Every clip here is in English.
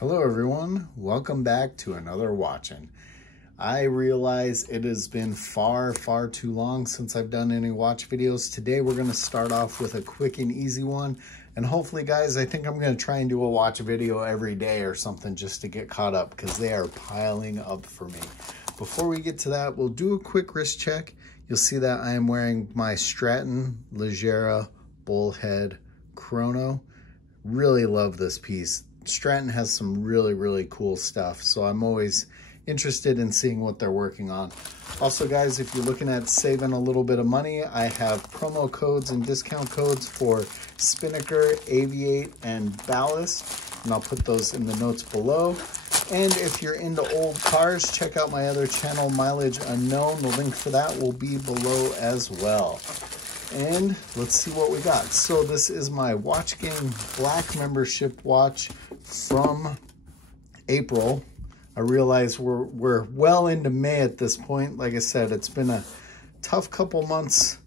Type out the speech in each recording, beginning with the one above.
Hello everyone, welcome back to another Watchin. I realize it has been far too long since I've done any watch videos. Today we're going to start off with a quick and easy one, and hopefully guys, I think I'm going to try and do a watch video every day or something just to get caught up because they are piling up for me. Before we get to that, we'll do a quick wrist check. You'll see that I am wearing my Stratton Leggera Bullhead Chrono. Really love this piece. Stratton has some really cool stuff, so I'm always interested in seeing what they're working on. Also guys, if you're looking at saving a little bit of money, I have promo codes and discount codes for Spinnaker, Aviate, and Ballast, and I'll put those in the notes below. And if you're into old cars, check out my other channel, Mileage Unknown. The link for that will be below as well. And let's see what we got. So this is my watchgang Black membership watch from April. I realize we're well into May at this point. Like I said, it's been a tough couple months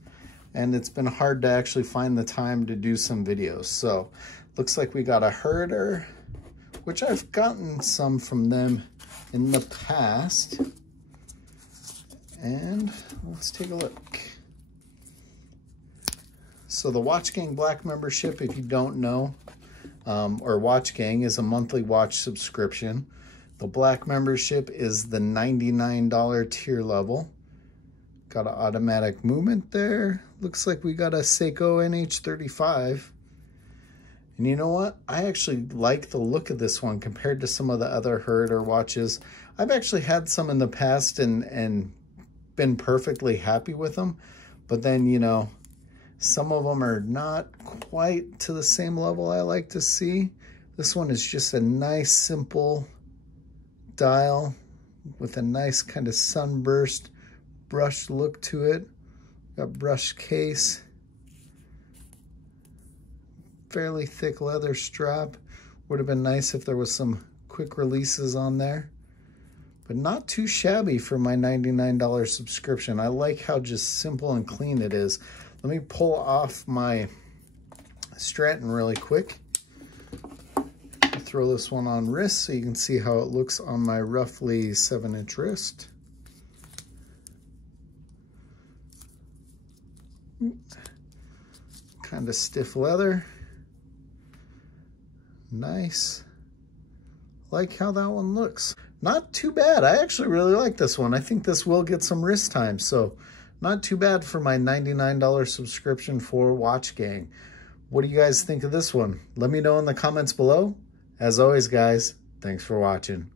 and it's been hard to actually find the time to do some videos. So looks like we got a herder, which I've gotten some from them in the past. And let's take a look. So the watchgang Black membership, if you don't know, or watchgang, is a monthly watch subscription. The Black membership is the $99 tier level. Got an automatic movement there. Looks like we got a Seiko NH35. And you know what? I actually like the look of this one compared to some of the other Herder watches. I've actually had some in the past and been perfectly happy with them. But then, you know, some of them are not quite to the same level I like to see. This one is just a nice, simple dial with a nice kind of sunburst brushed look to it. Got brushed case. Fairly thick leather strap. Would have been nice if there was some quick releases on there. But not too shabby for my $99 subscription. I like how just simple and clean it is. Let me pull off my Stratton really quick. Throw this one on wrist so you can see how it looks on my roughly 7-inch wrist. Kind of stiff leather. Nice. Like how that one looks. Not too bad. I actually really like this one. I think this will get some wrist time, so not too bad for my $99 subscription for watchgang. What do you guys think of this one? Let me know in the comments below. As always, guys, thanks for watching.